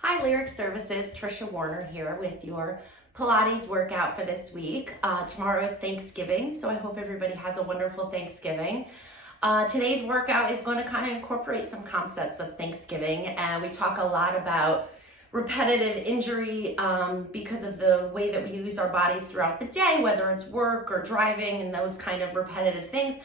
Hi, Lyric Services, Trisha Warner here with your Pilates workout for this week. Tomorrow is Thanksgiving, so I hope everybody has a wonderful Thanksgiving. Today's workout is going to kind of incorporate some concepts of Thanksgiving, and we talk a lot about repetitive injury because of the way that we use our bodies throughout the day, whether it's work or driving and those kind of repetitive things.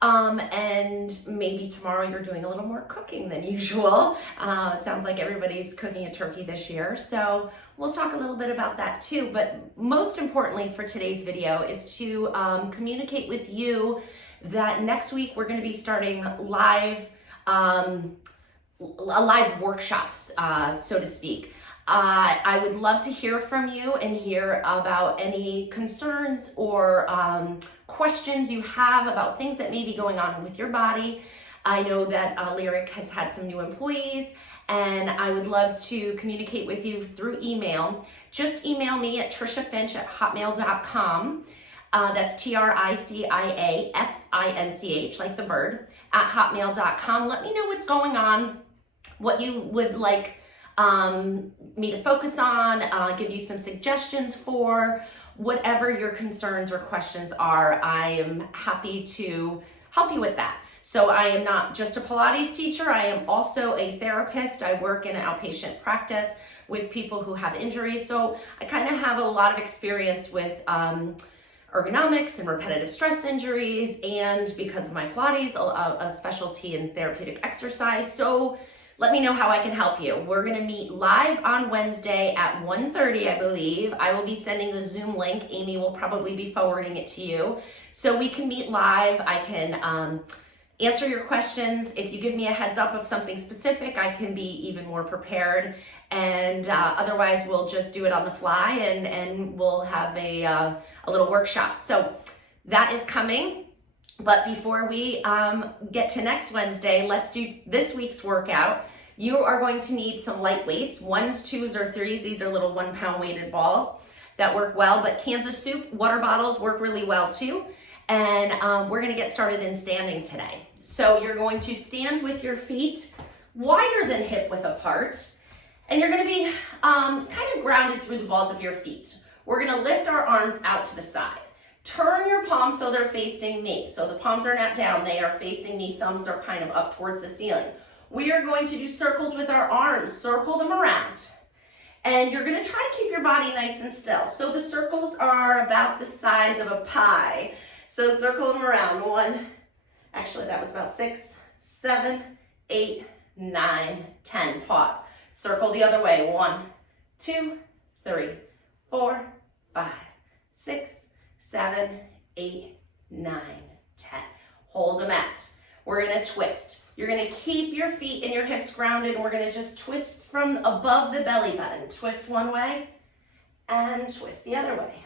And maybe tomorrow you're doing a little more cooking than usual. It sounds like everybody's cooking a turkey this year. So we'll talk a little bit about that too. But most importantly for today's video is to communicate with you that next week we're going to be starting live workshops, so to speak. I would love to hear from you and hear about any concerns or questions you have about things that may be going on with your body. I know that Lyric has had some new employees, and I would love to communicate with you through email. Just email me at triciafinch@hotmail.com. That's TRICIAFINCH, like the bird, at hotmail.com. Let me know what's going on, what you would like me to focus on, give you some suggestions for whatever your concerns or questions are. I am happy to help you with that. So I am not just a Pilates teacher, I am also a therapist. I work in an outpatient practice with people who have injuries. So I kind of have a lot of experience with ergonomics and repetitive stress injuries, and because of my Pilates, a specialty in therapeutic exercise. So let me know how I can help you. We're gonna meet live on Wednesday at 1:30, I believe. I will be sending the Zoom link. Amy will probably be forwarding it to you. So we can meet live. I can answer your questions. If you give me a heads up of something specific, I can be even more prepared. And otherwise, we'll just do it on the fly and we'll have a little workshop. So that is coming. But before we get to next Wednesday, let's do this week's workout. You are going to need some light weights, 1s, 2s, or 3s. These are little 1 pound weighted balls that work well, but cans of soup, water bottles work really well too. And we're gonna get started in standing today. So you're going to stand with your feet wider than hip width apart, and you're gonna be kind of grounded through the balls of your feet. We're gonna lift our arms out to the side. Turn your palms so they're facing me. So the palms are not down, they are facing me, thumbs are kind of up towards the ceiling. We are going to do circles with our arms, circle them around. And you're gonna try to keep your body nice and still. So the circles are about the size of a pie. So circle them around. 1, actually that was about 6, 7, 8, 9, 10. Pause. Circle the other way. 1, 2, 3, 4, 5, 6, 7, 8, 9, 10. Hold them out. We're gonna twist. You're gonna keep your feet and your hips grounded, and we're gonna just twist from above the belly button. Twist one way and twist the other way.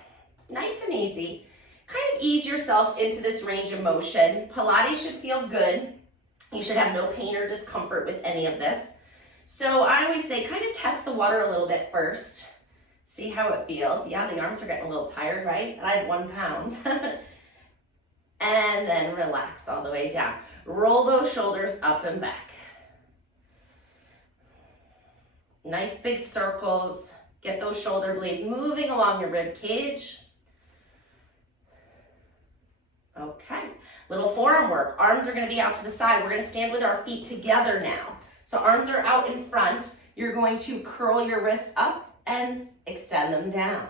Nice and easy. Kind of ease yourself into this range of motion. Pilates should feel good. You should have no pain or discomfort with any of this. So I always say kind of test the water a little bit first. See how it feels. Yeah, the arms are getting a little tired, right? I have 1 pound. And then relax all the way down. Roll those shoulders up and back. Nice big circles. Get those shoulder blades moving along your rib cage. Okay, little forearm work. Arms are gonna be out to the side. We're gonna stand with our feet together now. So arms are out in front. You're going to curl your wrists up and extend them down.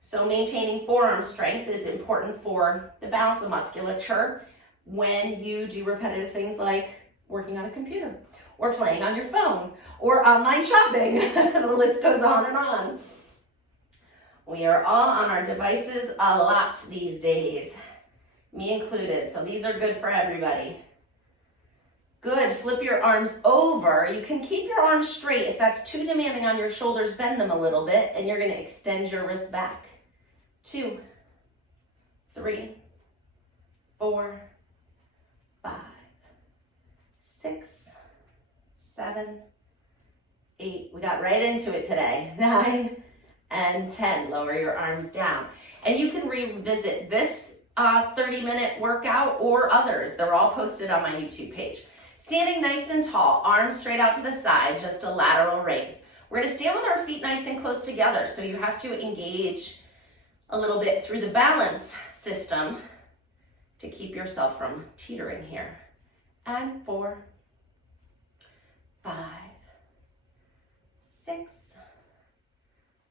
So maintaining forearm strength is important for the balance of musculature when you do repetitive things like working on a computer or playing on your phone or online shopping. The list goes on and on. We are all on our devices a lot these days, me included, so these are good for everybody. Good, flip your arms over. You can keep your arms straight. If that's too demanding on your shoulders, bend them a little bit, and you're gonna extend your wrist back. 2, 3, 4, 5, 6, 7, 8. We got right into it today. 9 and 10. Lower your arms down. And you can revisit this 30-minute workout or others. They're all posted on my YouTube page. Standing nice and tall, arms straight out to the side, just a lateral raise. We're gonna stand with our feet nice and close together. So you have to engage a little bit through the balance system to keep yourself from teetering here. And 4, 5, 6,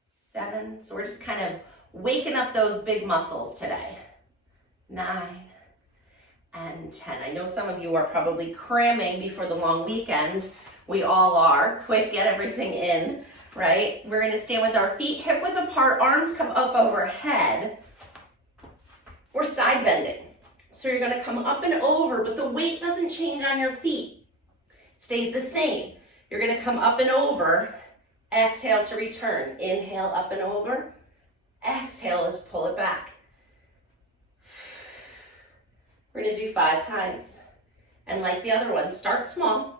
7. So we're just kind of waking up those big muscles today. 9 and 10. I know some of you are probably cramming before the long weekend. We all are. Quick, get everything in, right? We're gonna stand with our feet hip width apart, arms come up overhead. We're side bending. So you're gonna come up and over, but the weight doesn't change on your feet. It stays the same. You're gonna come up and over, exhale to return. Inhale, up and over. Exhale, let's pull it back. We're gonna do 5 times. And like the other one, start small.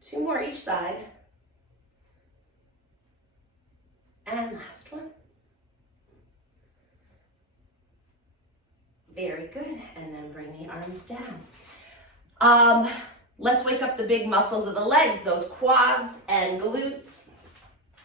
2 more each side. And last one. Very good, and then bring the arms down. Let's wake up the big muscles of the legs, those quads and glutes.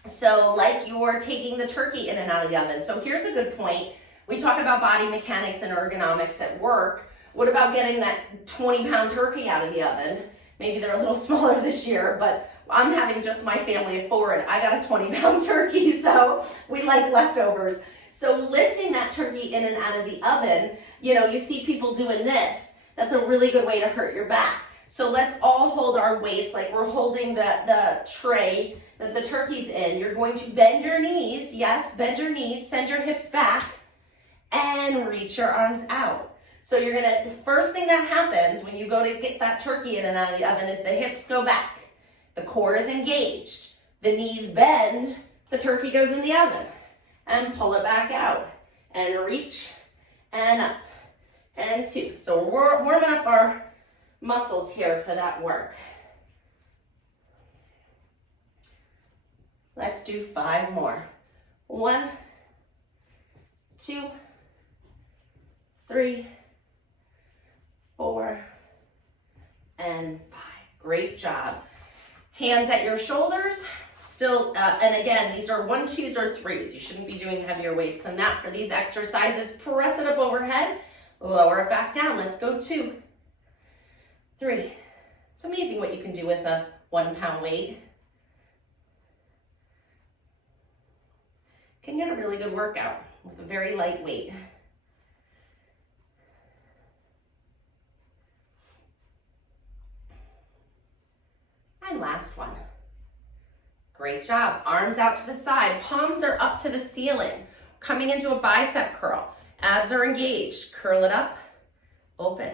So like you're taking the turkey in and out of the oven. So here's a good point. We talk about body mechanics and ergonomics at work. What about getting that 20-pound turkey out of the oven? Maybe they're a little smaller this year, but I'm having just my family of 4 and I got a 20-pound turkey, so we like leftovers. So lifting that turkey in and out of the oven, you know, you see people doing this. That's a really good way to hurt your back. So let's all hold our weights like we're holding the tray that the turkey's in. You're going to bend your knees. Yes, bend your knees, send your hips back, and reach your arms out. So you're gonna, the first thing that happens when you go to get that turkey in and out of the oven is the hips go back. The core is engaged. The knees bend, the turkey goes in the oven. And pull it back out. And reach, and up, and 2. So we're warming up our muscles here for that work. Let's do 5 more. 1, 2, 3, 4, and 5. Great job. Hands at your shoulders. Still, and again, these are 1, 2s, or 3s. You shouldn't be doing heavier weights than that for these exercises. Press it up overhead, lower it back down. Let's go 2, 3. It's amazing what you can do with a 1-pound weight. Can get a really good workout with a very light weight. And last one. Great job. Arms out to the side. Palms are up to the ceiling. Coming into a bicep curl. Abs are engaged. Curl it up. Open.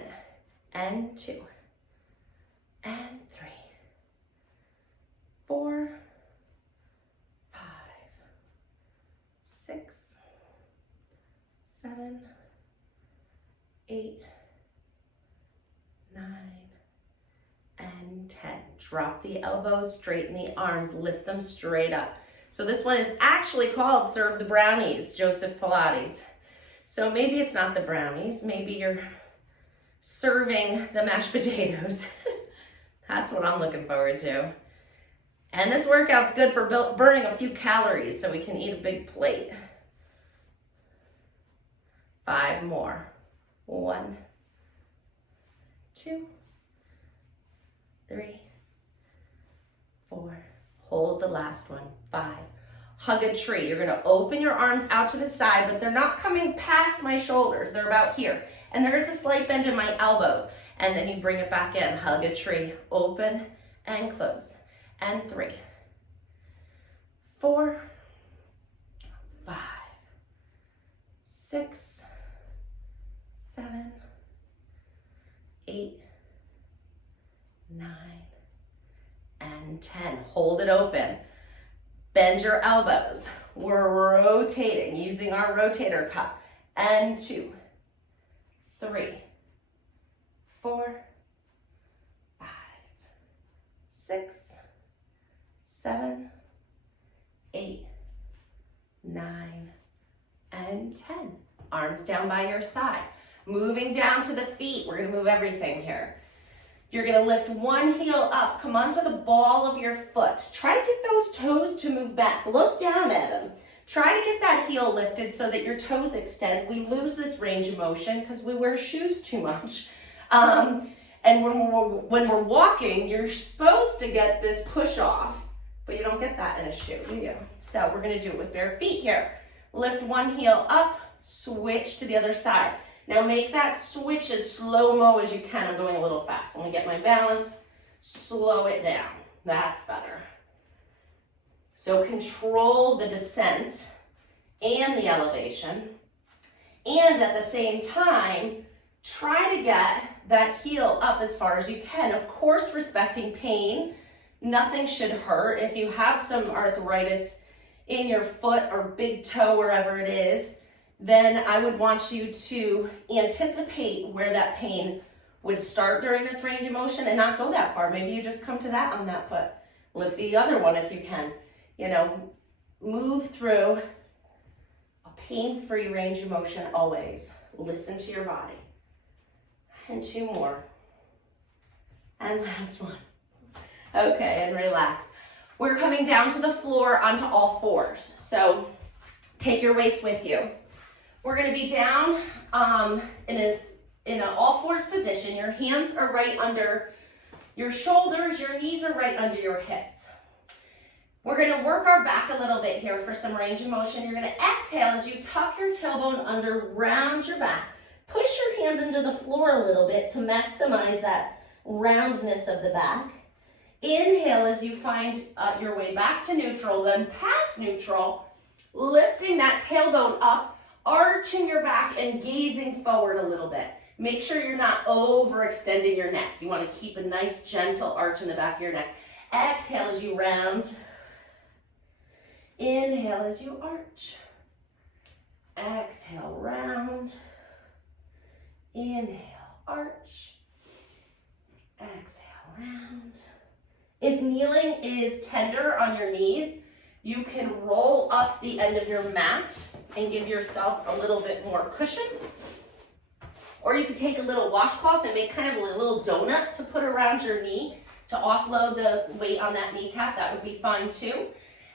And 2. And 3. 4. 5. 6. 7. 8. 9. And 10. Drop the elbows, straighten the arms, lift them straight up. So this one is actually called Serve the Brownies, Joseph Pilates. So maybe it's not the brownies, maybe you're serving the mashed potatoes. That's what I'm looking forward to. And this workout's good for burning a few calories so we can eat a big plate. 5 more. 1, 2, 3, 4. Hold the last one. 5. Hug a tree. You're going to open your arms out to the side, but they're not coming past my shoulders. They're about here. And there is a slight bend in my elbows. And then you bring it back in. Hug a tree. Open and close. And 3, 4, 5, 6, 7, 8, 9, and 10. Hold it open. Bend your elbows. We're rotating using our rotator cuff. And 2, 3, 4, 5, 6, 7, 8, 9, and 10. Arms down by your side. Moving down to the feet. We're going to move everything here. You're gonna lift one heel up, come onto the ball of your foot. Try to get those toes to move back. Look down at them. Try to get that heel lifted so that your toes extend. We lose this range of motion because we wear shoes too much. And when we're walking, you're supposed to get this push off, but you don't get that in a shoe, do you? So we're gonna do it with bare feet here. Lift one heel up, switch to the other side. Now make that switch as slow-mo as you can. I'm going a little fast. Let me get my balance, slow it down. That's better. So control the descent and the elevation, and at the same time, try to get that heel up as far as you can. Of course, respecting pain. Nothing should hurt. If you have some arthritis in your foot or big toe, wherever it is, then I would want you to anticipate where that pain would start during this range of motion and not go that far. Maybe you just come to that on that foot. Lift the other one if you can. You know, move through a pain-free range of motion always. Listen to your body. And two more. And last one. Okay, and relax. We're coming down to the floor onto all fours. So take your weights with you. We're gonna be down in an all fours position. Your hands are right under your shoulders, your knees are right under your hips. We're gonna work our back a little bit here for some range of motion. You're gonna exhale as you tuck your tailbone under, round your back. Push your hands into the floor a little bit to maximize that roundness of the back. Inhale as you find your way back to neutral, then past neutral, lifting that tailbone up, arching your back and gazing forward a little bit. Make sure you're not overextending your neck. You want to keep a nice gentle arch in the back of your neck. Exhale as you round. Inhale as you arch. Exhale, round. Inhale, arch. Exhale, round. If kneeling is tender on your knees, you can roll up the end of your mat and give yourself a little bit more cushion. Or you could take a little washcloth and make kind of a little donut to put around your knee to offload the weight on that kneecap. That would be fine too.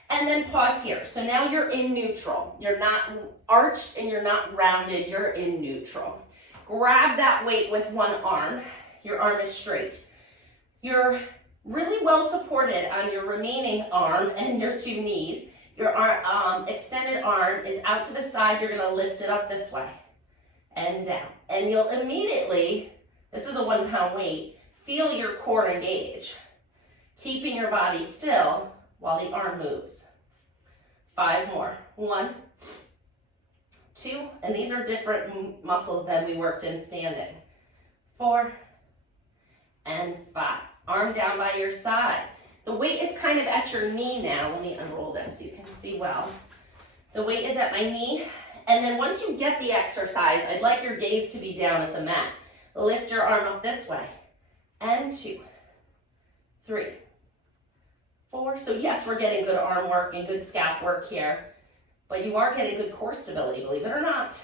And then pause here. So now you're in neutral. You're not arched and you're not rounded. You're in neutral. Grab that weight with one arm. Your arm is straight. You're really well supported on your remaining arm and your two knees. Your arm, extended arm is out to the side. You're gonna lift it up this way and down. And you'll immediately, this is a 1 pound weight, feel your core engage, keeping your body still while the arm moves. 5 more. 1, 2, and these are different muscles than we worked in standing. 4, and 5. Arm down by your side. The weight is kind of at your knee now. Let me unroll this so you can see well. The weight is at my knee. And then once you get the exercise, I'd like your gaze to be down at the mat. Lift your arm up this way. And 2, 3, 4. So yes, we're getting good arm work and good scap work here, but you are getting good core stability, believe it or not.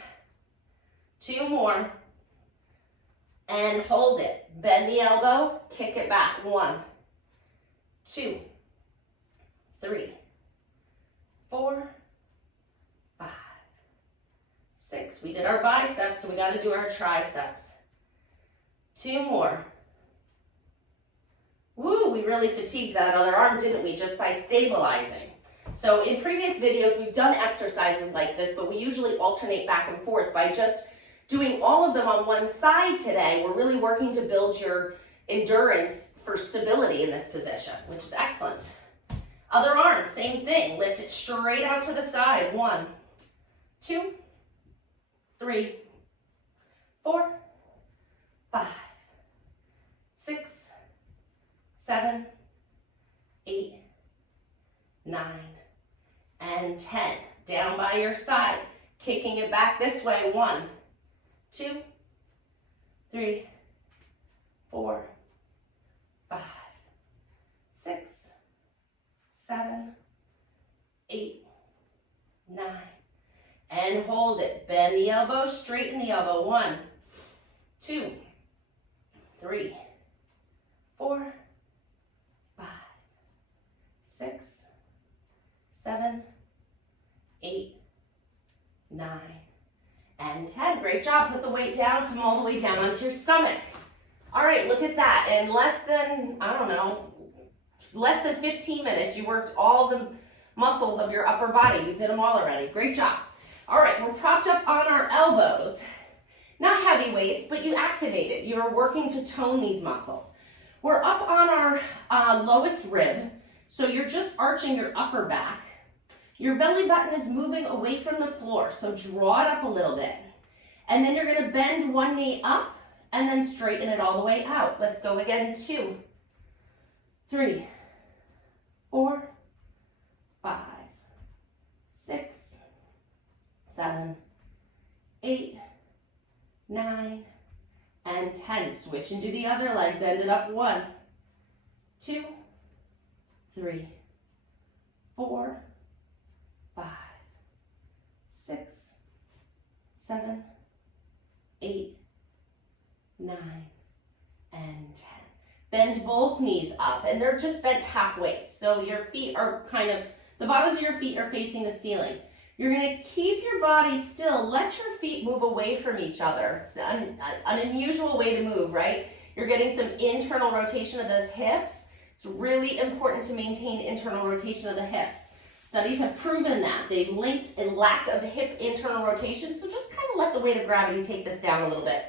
2 more. And hold it. Bend the elbow, kick it back. 1, 2, 3, 4, 5, 6. We did our biceps, so we got to do our triceps. 2 more. Woo, we really fatigued that other arm, didn't we, just by stabilizing. So in previous videos, we've done exercises like this, but we usually alternate back and forth. By just doing all of them on one side today, we're really working to build your endurance for stability in this position, which is excellent. Other arm, same thing. Lift it straight out to the side. 1, 2, 3, 4, 5, 6, 7, 8, 9, and 10. Down by your side, kicking it back this way. 1, 2, 3, 4, 5, 6, 7, 8, 9. And hold it. Bend the elbow, straighten the elbow. 1, 2, 3, 4, 5, 6, 7, 8, 9, and 10. Great job. Put the weight down. Come all the way down onto your stomach. All right, look at that. In less than, I don't know, less than 15 minutes, you worked all the muscles of your upper body. We did them all already. Great job. All right, we're propped up on our elbows. Not heavy weights, but you activate it. You're working to tone these muscles. We're up on our lowest rib, so you're just arching your upper back. Your belly button is moving away from the floor, so draw it up a little bit. And then you're gonna bend one knee up and then straighten it all the way out. Let's go again. 2, 3, 4, 5, 6, 7, 8, 9, and 10. Switch and do the other leg. Bend it up. 1, 2, 3, 4, 5, 6, 7, 8, 9, and 10. Bend both knees up, and they're just bent halfway. So your feet are the bottoms of your feet are facing the ceiling. You're gonna keep your body still. Let your feet move away from each other. It's an unusual way to move, right? You're getting some internal rotation of those hips. It's really important to maintain internal rotation of the hips. Studies have proven that. They've linked a lack of hip internal rotation, so just kind of let the weight of gravity take this down a little bit.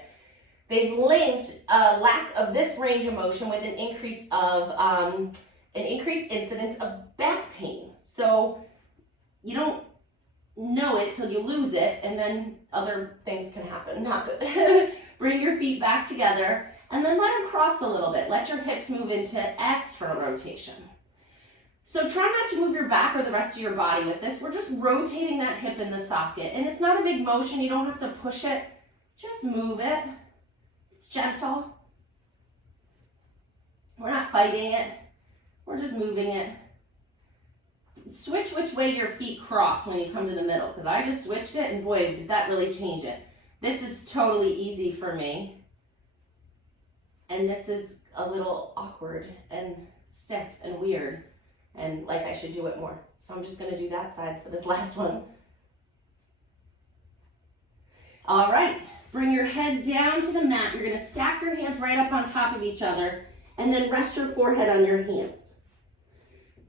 They've linked a lack of this range of motion with an increased incidence of back pain. So you don't know it till you lose it, and then other things can happen. Not good. Bring your feet back together, and then let them cross a little bit. Let your hips move into external rotation. So try not to move your back or the rest of your body with this. We're just rotating that hip in the socket, and it's not a big motion. You don't have to push it. Just move it. It's gentle. We're not fighting it. We're just moving it. Switch which way your feet cross when you come to the middle, because I just switched it, and boy, did that really change it. This is totally easy for me, and this is a little awkward and stiff and weird, and like I should do it more. So I'm just going to do that side for this last one. All right, bring your head down to the mat. You're going to stack your hands right up on top of each other, and then rest your forehead on your hands.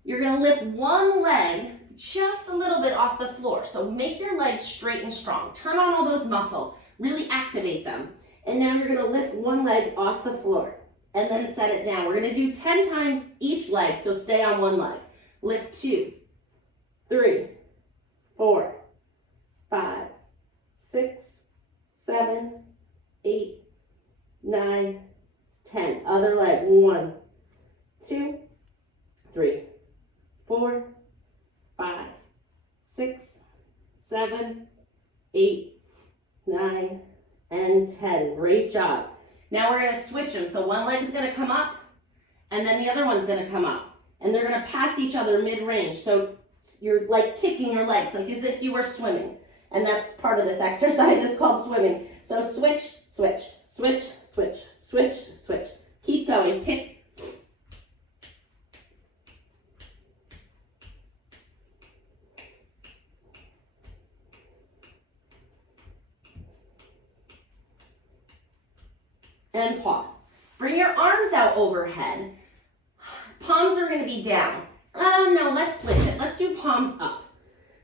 You're going to lift one leg just a little bit off the floor. So make your legs straight and strong. Turn on all those muscles. Really activate them. And now you're going to lift one leg off the floor and then set it down. We're going to do 10 times each leg, so stay on one leg. Lift 2, 3, 4, 5, 6, 7, 8, 9, 10. Other leg. 1, 2, 3, 4, 5, 6, 7, 8, 9, and 10. Great job. Now we're going to switch them. So one leg is going to come up, and then the other one's going to come up. And they're going to pass each other mid-range. So you're like kicking your legs, like as if you were swimming. And that's part of this exercise. It's called swimming. So switch, switch, switch, switch, switch, switch. Keep going. Tick. And pause. Bring your arms out overhead. Palms are going to be down. No, let's switch it. Let's do palms up.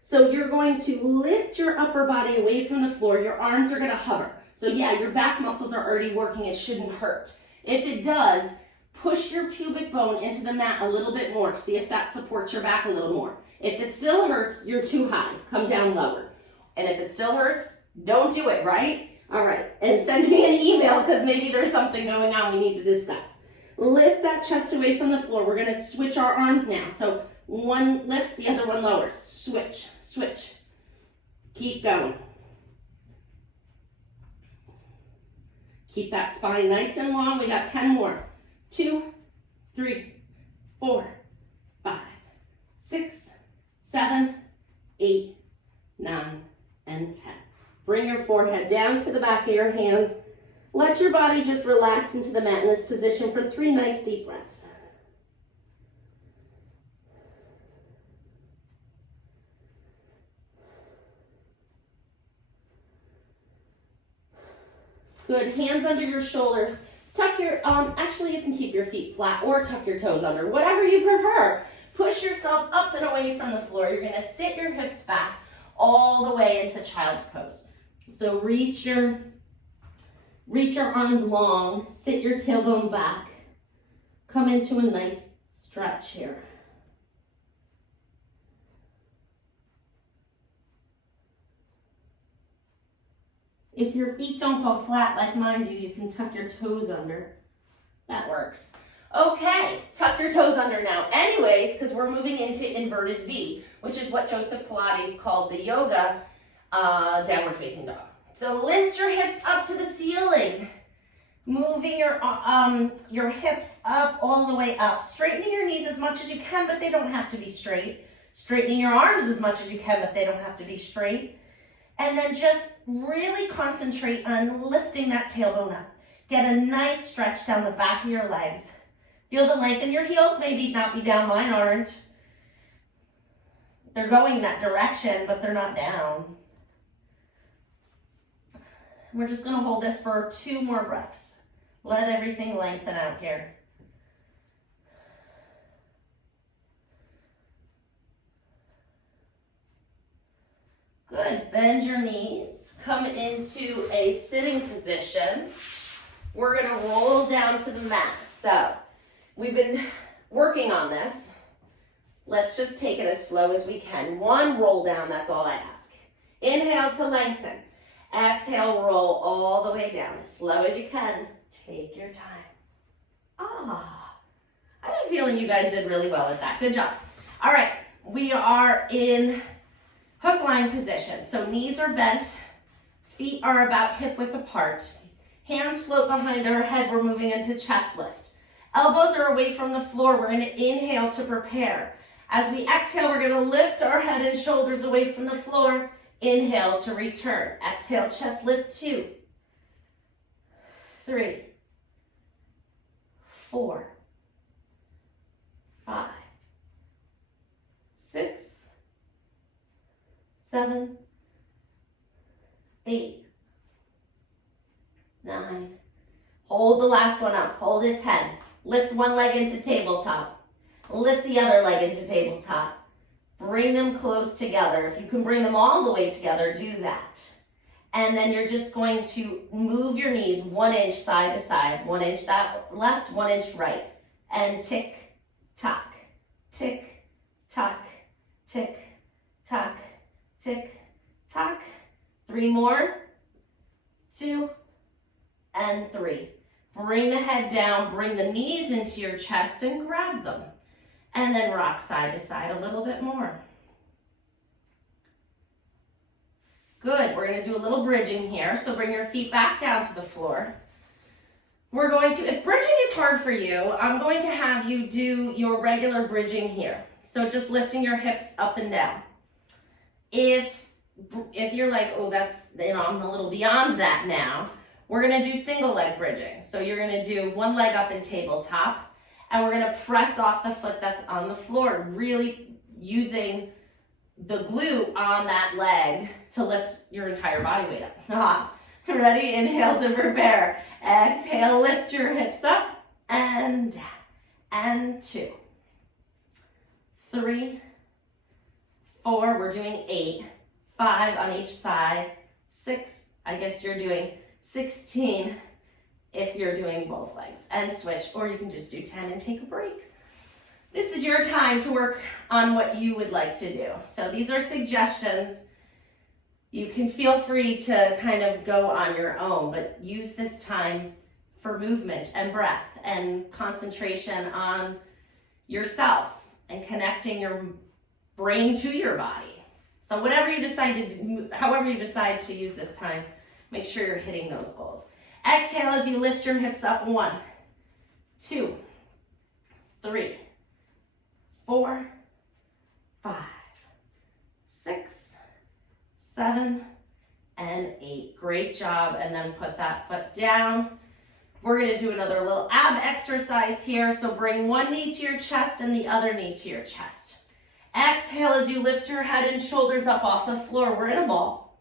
So you're going to lift your upper body away from the floor. Your arms are going to hover. So yeah, your back muscles are already working. It shouldn't hurt. If it does, push your pubic bone into the mat a little bit more. See if that supports your back a little more. If it still hurts, you're too high. Come down lower. And if it still hurts, don't do it, right? All right, and send me an email because maybe there's something going on we need to discuss. Lift that chest away from the floor. We're going to switch our arms now. So one lifts, the other one lowers. Switch, switch. Keep going. Keep that spine nice and long. We got 10 more. 2, 3, 4, 5, 6, 7, 8, 9, and 10. Bring your forehead down to the back of your hands. Let your body just relax into the mat in this position for 3 nice deep breaths. Good, hands under your shoulders. Tuck your, actually you can keep your feet flat or tuck your toes under, whatever you prefer. Push yourself up and away from the floor. You're gonna sit your hips back all the way into child's pose. So reach your arms long, sit your tailbone back, come into a nice stretch here. If your feet don't go flat like mine do, you can tuck your toes under. That works. Okay, tuck your toes under now. Anyways, because we're moving into inverted V, which is what Joseph Pilates called the yoga downward facing dog. So lift your hips up to the ceiling. Moving your hips up, all the way up. Straightening your knees as much as you can, but they don't have to be straight. Straightening your arms as much as you can, but they don't have to be straight. And then just really concentrate on lifting that tailbone up. Get a nice stretch down the back of your legs. Feel the length in your heels, maybe not be down, mine aren't. They're going that direction, but they're not down. We're just gonna hold this for 2 more breaths. Let everything lengthen out here. Good, bend your knees. Come into a sitting position. We're gonna roll down to the mat. So, we've been working on this. Let's just take it as slow as we can. 1 roll down, that's all I ask. Inhale to lengthen. Exhale, roll all the way down as slow as you can. Take your time. I have a feeling you guys did really well with that. Good job. All right, we are in hook line position. So knees are bent, feet are about hip width apart. Hands float behind our head. We're moving into chest lift. Elbows are away from the floor. We're going to inhale to prepare. As we exhale, we're going to lift our head and shoulders away from the floor. Inhale to return. Exhale, chest lift 2, 3, 4, 5, 6, 7, 8, 9. Hold the last one up. Hold it 10. Lift one leg into tabletop. Lift the other leg into tabletop. Bring them close together. If you can bring them all the way together, do that. And then you're just going to move your knees 1 inch side to side. 1 inch that left, 1 inch right. And tick, tock, tick, tock, tick, tock, tick, tock. 3 more. 2 and 3. Bring the head down, bring the knees into your chest and grab them. And then rock side to side a little bit more. Good, we're gonna do a little bridging here. So bring your feet back down to the floor. We're going to, if bridging is hard for you, I'm going to have you do your regular bridging here. So just lifting your hips up and down. If you're like, oh, that's, I'm a little beyond that now, we're gonna do single leg bridging. So you're gonna do 1 leg up in tabletop, and we're gonna press off the foot that's on the floor, really using the glute on that leg to lift your entire body weight up. Ready? Inhale to prepare. Exhale, lift your hips up and down. And 2, 3, 4, we're doing 8, 5 on each side, 6, I guess you're doing 16 if you're doing both legs, and switch, or you can just do 10 and take a break. This is your time to work on what you would like to do. So these are suggestions. You can feel free to kind of go on your own, but use this time for movement and breath and concentration on yourself and connecting your brain to your body. So whatever you decide to do, however you decide to use this time, make sure you're hitting those goals. Exhale as you lift your hips up. 1, 2, 3, 4, 5, 6, 7, and 8. Great job. And then put that foot down. We're going to do another little ab exercise here. So bring one knee to your chest and the other knee to your chest. Exhale as you lift your head and shoulders up off the floor. We're in a ball.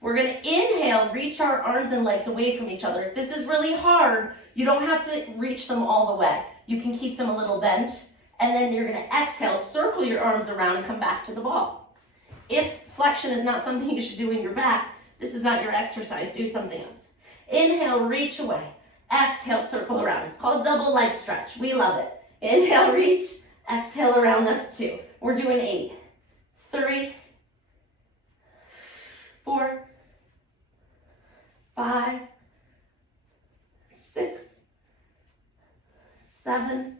We're going to inhale, reach our arms and legs away from each other. If this is really hard, you don't have to reach them all the way. You can keep them a little bent. And then you're going to exhale, circle your arms around and come back to the ball. If flexion is not something you should do in your back, this is not your exercise. Do something else. Inhale, reach away. Exhale, circle around. It's called double leg stretch. We love it. Inhale, reach. Exhale around. That's 2. We're doing 8. 3, 4, 5, 6, 7,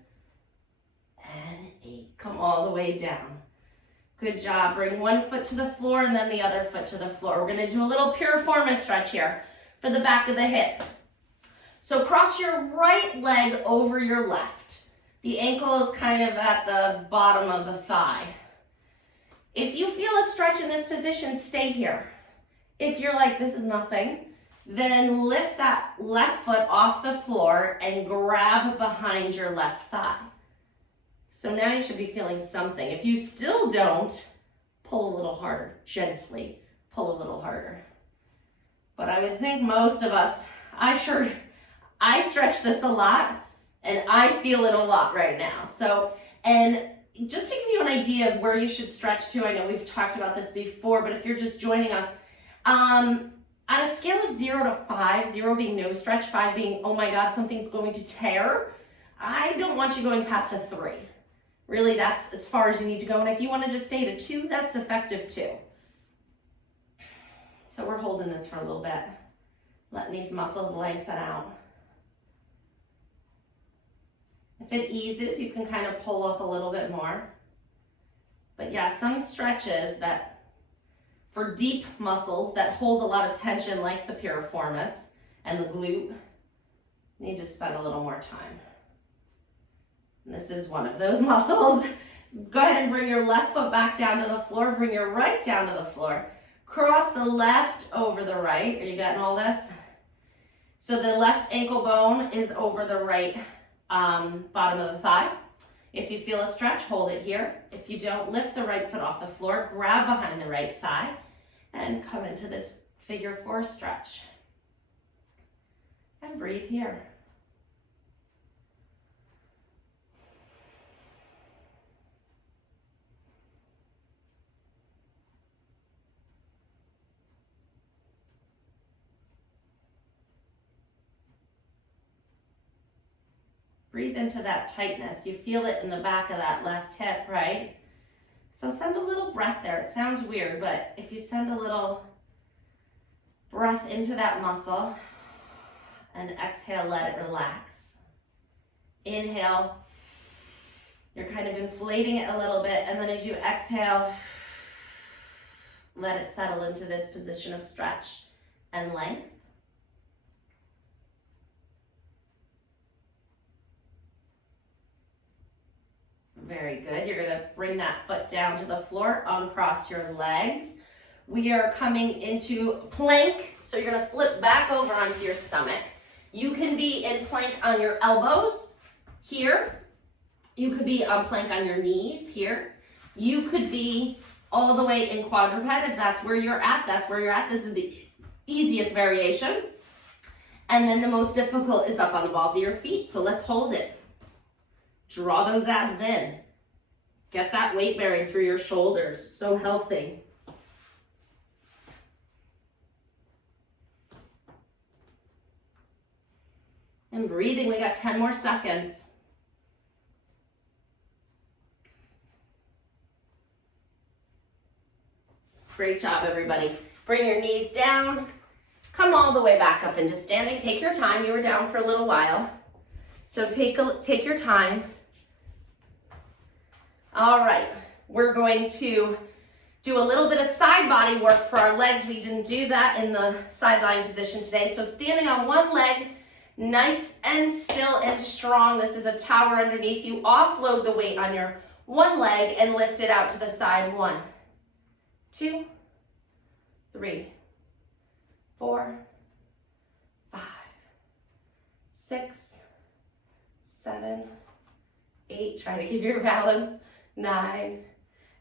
and 8. Come all the way down. Good job. Bring one foot to the floor and then the other foot to the floor. We're going to do a little piriformis stretch here for the back of the hip. So cross your right leg over your left. The ankle is kind of at the bottom of the thigh. If you feel a stretch in this position, stay here. If you're like, this is nothing, then lift that left foot off the floor and grab behind your left thigh. So now you should be feeling something. If you still don't, pull a little harder, gently pull a little harder. But I would think most of us, I stretch this a lot and I feel it a lot right now. So, and just to give you an idea of where you should stretch to, I know we've talked about this before, but if you're just joining us, on a scale of 0 to 5, 0 being no stretch, 5 being, oh my God, something's going to tear, I don't want you going past a 3. Really, that's as far as you need to go. And if you want to just stay to 2, that's effective too. So we're holding this for a little bit, letting these muscles lengthen out. If it eases, you can kind of pull up a little bit more. But yeah, some stretches that for deep muscles that hold a lot of tension, like the piriformis and the glute, need to spend a little more time. And this is one of those muscles. Go ahead and bring your left foot back down to the floor. Bring your right down to the floor. Cross the left over the right. Are you getting all this? So the left ankle bone is over the right bottom of the thigh. If you feel a stretch, hold it here. If you don't, lift the right foot off the floor, grab behind the right thigh, and come into this figure 4 stretch. And breathe here. Breathe into that tightness. You feel it in the back of that left hip, right? So send a little breath there. It sounds weird, but if you send a little breath into that muscle and exhale, let it relax. Inhale, you're kind of inflating it a little bit, and then as you exhale, let it settle into this position of stretch and length. Very good. You're going to bring that foot down to the floor, uncross your legs. We are coming into plank, so you're going to flip back over onto your stomach. You can be in plank on your elbows here. You could be on plank on your knees here. You could be all the way in quadruped if that's where you're at. That's where you're at. This is the easiest variation. And then the most difficult is up on the balls of your feet, so let's hold it. Draw those abs in. Get that weight bearing through your shoulders. So healthy. And breathing. We got 10 more seconds. Great job, everybody. Bring your knees down. Come all the way back up into standing. Take your time. You were down for a little while. So take your time. All right, we're going to do a little bit of side body work for our legs. We didn't do that in the sideline position today. So standing on one leg, nice and still and strong. This is a tower underneath you. Offload the weight on your one leg and lift it out to the side. 1, 2, 3, 4, 5, 6, 7, 8. Try to keep your balance. 9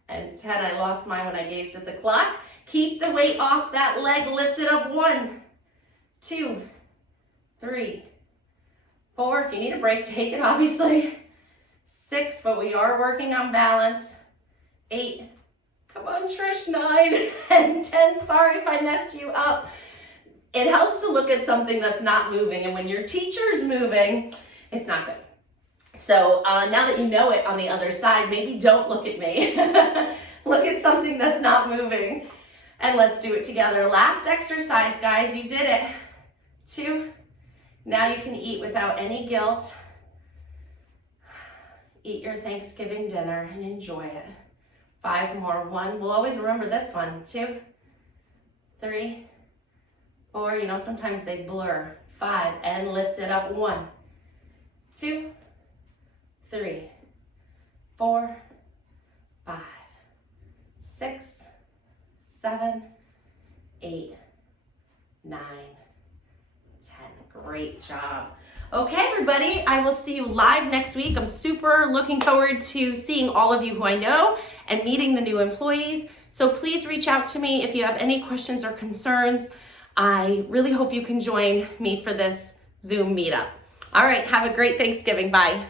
and 10. I lost mine when I gazed at the clock. Keep the weight off that leg. Lift it up. 1, 2, 3, 4. If you need a break, take it, obviously. 6, but we are working on balance. 8. Come on, Trish. 9 and 10. Sorry if I messed you up. It helps to look at something that's not moving, and when your teacher's moving, it's not good. So now that you know it on the other side, maybe don't look at me. Look at something that's not moving. And let's do it together. Last exercise, guys. You did it. 2. Now you can eat without any guilt. Eat your Thanksgiving dinner and enjoy it. 5 more. 1. We'll always remember this one. 2, 3, 4. You know, sometimes they blur. 5. And lift it up. 1, 2, 3, 4, 5, 6, 7, 8, 9, 10. Great job. Okay, everybody, I will see you live next week. I'm super looking forward to seeing all of you who I know and meeting the new employees. So please reach out to me if you have any questions or concerns. I really hope you can join me for this Zoom meetup. All right, have a great Thanksgiving. Bye.